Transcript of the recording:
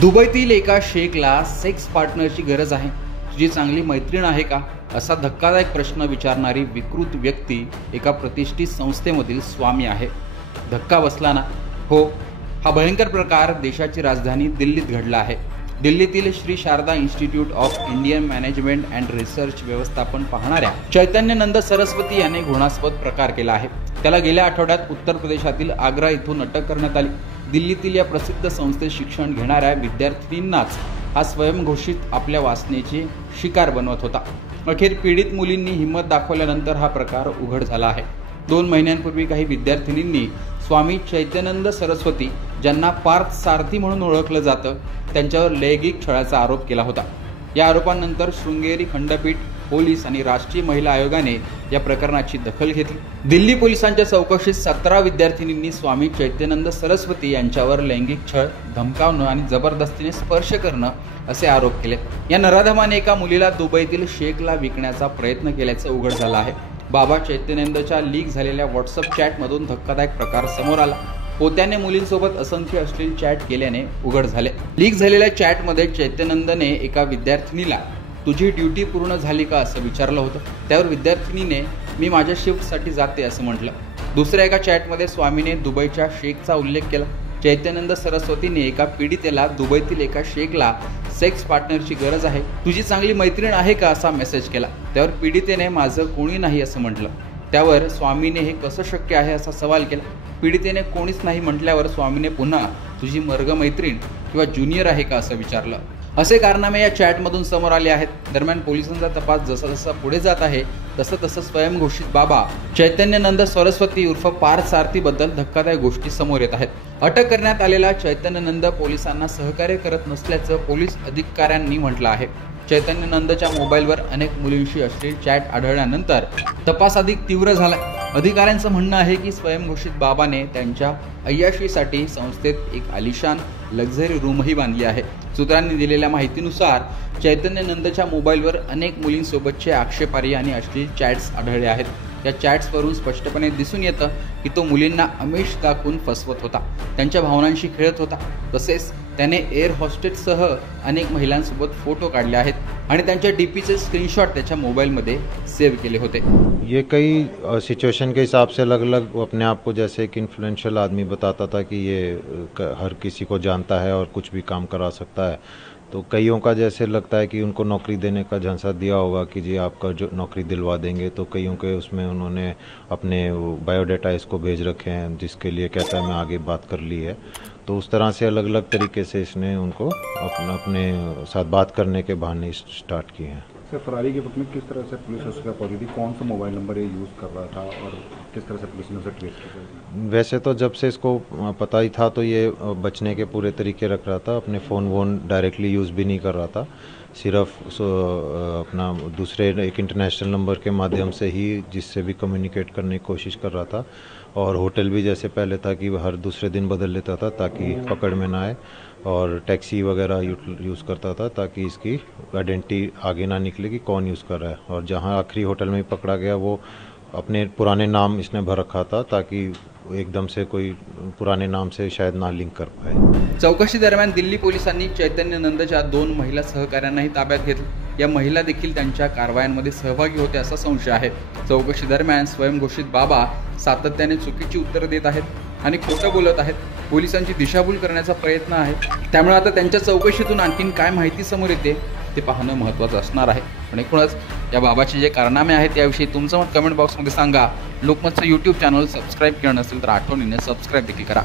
दुबईतील एका शेखला सेक्स पार्टनरची गरज आहे. तुझी चांगली मैत्रीण आहे का, असा धक्कादायक प्रश्न विचारणारी विकृत व्यक्ती एका प्रतिष्ठित संस्थेमधील स्वामी आहे. धक्का बसला ना? हो, हा भयंकर प्रकार देशाची राजधानी दिल्लीत घडला आहे. दिल्लीतील Shri Sharda institute of Indian management and research व्यवस्थापन पाहणाऱ्या चैतन्यनंद सरस्वती याने घृणास्पद प्रकार केला आहे. त्याला गेल्या आठवड्यात उत्तर प्रदेशातील आग्रा इथून अटक करण्यात आली. दिल्लीतील या प्रसिद्ध संस्थेत शिक्षण घेणाऱ्या विद्यार्थिनींनाच हा स्वयंघोषित आपल्या वासनेचे शिकार बनवत होता. अखेर पीडित मुलींनी हिंमत दाखवल्यानंतर हा प्रकार उघड झाला आहे. 2 महिन्यांपूर्वी काही विद्यार्थिनींनी स्वामी चैतन्यनंद सरस्वती, ज्यांना पार्थ सारथी म्हणून ओळखलं जातं, त्यांच्यावर लैंगिक छळाचा आरोप केला होता. या आरोपांनंतर शृंगेरी खंडपीठ, पोलीस आणि राष्ट्रीय महिला आयोगाने या प्रकरणाची दखल घेतली. दिल्ली पोलिसांच्या चौकशीत 17 विद्यार्थिनींनी स्वामी चैतन्यनंद सरस्वती यांच्यावर लैंगिक छळ, धमकावणं आणि जबरदस्तीने स्पर्श करणं असे आरोप केले. या नराधमाने एका मुलीला दुबईतील शेखला विकण्याचा प्रयत्न केल्याचं उघड झालं आहे. बाबा चैतन्यनंदच्या लीक झालेल्या व्हॉट्सअप चॅटमधून धक्कादायक प्रकार समोर आला. पोत्याने मुलींसोबत असंख्य अश्लील चॅट केल्याने उघड झाले. लीक झालेल्या चॅटमध्ये चैतन्यनंदने एका विद्यार्थिनीला तुझी ड्युटी पूर्ण झाली का असं विचारलं होतं. त्यावर विद्यार्थिनीने मी माझ्या शिफ्टसाठी जाते असं म्हटलं. दुसऱ्या एका चॅटमध्ये स्वामीने दुबईच्या शेखचा उल्लेख केला. चैतन्यनंद सरस्वतीने एका पीडितेला दुबईतील एका शेखला सेक्स पार्टनरची गरज आहे, तुझी चांगली मैत्रीण आहे का असा मेसेज केला. त्यावर पीडितेने माझं कोणी नाही असं म्हटलं. त्यावर स्वामीने हे कसं शक्य आहे असा सवाल केला. पीडितेने कोणीच नाही म्हटल्यावर स्वामीने पुन्हा तुझी वर्ग मैत्रीण किंवा ज्युनियर आहे का असं विचारलं. असे कारनामे या चॅटमधून समोर आले आहेत. दरम्यान पोलिसांचा तपास जसा जसा पुढे जात आहे तसं स्वयंघोषित बाबा चैतन्यनंद सरस्वती उर्फ पार्थ सारथीबद्दल धक्कादायक गोष्टी समोर येत आहेत. अटक करण्यात आलेला चैतन्यनंद पोलिसांना सहकार्य करत नसल्याचं पोलीस अधिकाऱ्यांनी म्हटलं आहे. चैतन्यनंदच्या मोबाईलवर अनेक मुलींशी अश्लील चॅट आढळल्यानंतर तपास अधिक तीव्र झाला. अधिकाऱ्यांचं म्हणणं आहे की स्वयंघोषित बाबाने त्यांच्या अय्याशीसाठी संस्थेत एक आलिशान लक्झरी रूमही बांधली आहे. सूत्रांनी दिलेल्या माहितीनुसार चैतन्यनंदच्या मोबाईलवर अनेक मुलींसोबतचे आक्षेपार्ह आणि अश्लील चॅट्स आढळले आहेत. या चॅट्सवरून स्पष्टपणे दिसून येतं की तो मुलींना आमिष दाखवून फसवत होता, त्यांच्या भावनांशी खेळत होता. तसेच त्याने एअर हॉस्टेससह अनेक महिलांसोबत फोटो काढले आहेत आणि त्यांच्या डीपीचे स्क्रीनशॉट त्याच्या मोबाईलमध्ये सेव्ह केले होते. ये कई सिचुएशन के हिसाब से अलग अलग अपने आप को जैसे एक इन्फ्लुएंशियल आदमी बताता था कि ये हर किसी को जानता है और कुछ भी काम करा सकता है. तो कईयों का जैसे लगता है कि उनको नौकरी देने का झांसा दिया होगा कि जी आपका जो नौकरी दिलवा देंगे. तो कईयों के उसमें उन्होंने अपने बायोडाटा इसको भेज रखे हैं, जिसके लिए कहता है मैं आगे बात कर ली है. तो उस तरह से अलग अलग तरीके से इसने उनको अपने साथ बात करने के बहाने स्टार्ट किए हैं. सर, फरारी के वक्त में किस तरह से पुलिस उसका पहुंची थी, कौन सा मोबाइल नंबर ये यूज़ कर रहा था और किस तरह से पुलिस ने उसे ट्रेस किया? वैसे तो जब से इसको पता ही था तो ये बचने के पूरे तरीके रख रहा था. अपने फ़ोन वोन डायरेक्टली यूज़ भी नहीं कर रहा था. सिर्फ अपना दूसरे एक इंटरनेशनल नंबर के माध्यम से ही जिससे भी कम्युनिकेट करने की कोशिश कर रहा था. और होटल भी जैसे पहले था कि हर दूसरे दिन बदल लेता था ताकि पकड़ में ना आए. और टैक्सी वगैरह यूज़ करता था ताकि इसकी आइडेंटिटी आगे ना निकले कि कौन यूज़ कर रहा है. और जहां आखिरी होटल में पकड़ा गया वो अपने पुराने नाम इसने भर रखा था ताकि एकदम से कोई पुराने नाम से शायद ना लिंक कर पाए. चौकशी दरम्यान दिल्ली पोलिसांनी चैतन्यनंदच्या 2 महिला सहकाऱ्यांनाही ताब्यात घेतलं. या महिला देखील त्यांच्या कारवायांमध्ये सहभागी होत्या असा संशय आहे. चौकशी दरम्यान स्वयंघोषित बाबा सातत्याने चुकीची उत्तरं देत आहेत आणि खोटं बोलत आहेत. पोलिसांची दिशाभूल करण्याचा प्रयत्न आहे. त्यामुळे आता त्यांच्या चौकशीतून आणखीन काय माहिती समोर येते ते पाहणं महत्त्वाचं असणार आहे. पण एकूणच या बाबाचे जे कारनामे आहेत याविषयी तुमचं मत कमेंट बॉक्समध्ये सांगा. लोकमतचं यूट्यूब चॅनल सबस्क्राईब केलं नसेल तर आठवणीने सबस्क्राईब देखील करा.